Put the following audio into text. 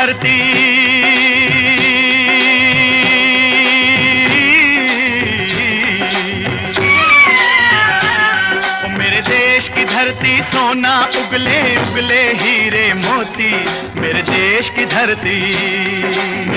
धरती मेरे देश की धरती सोना उगले उगले हीरे मोती मेरे देश की धरती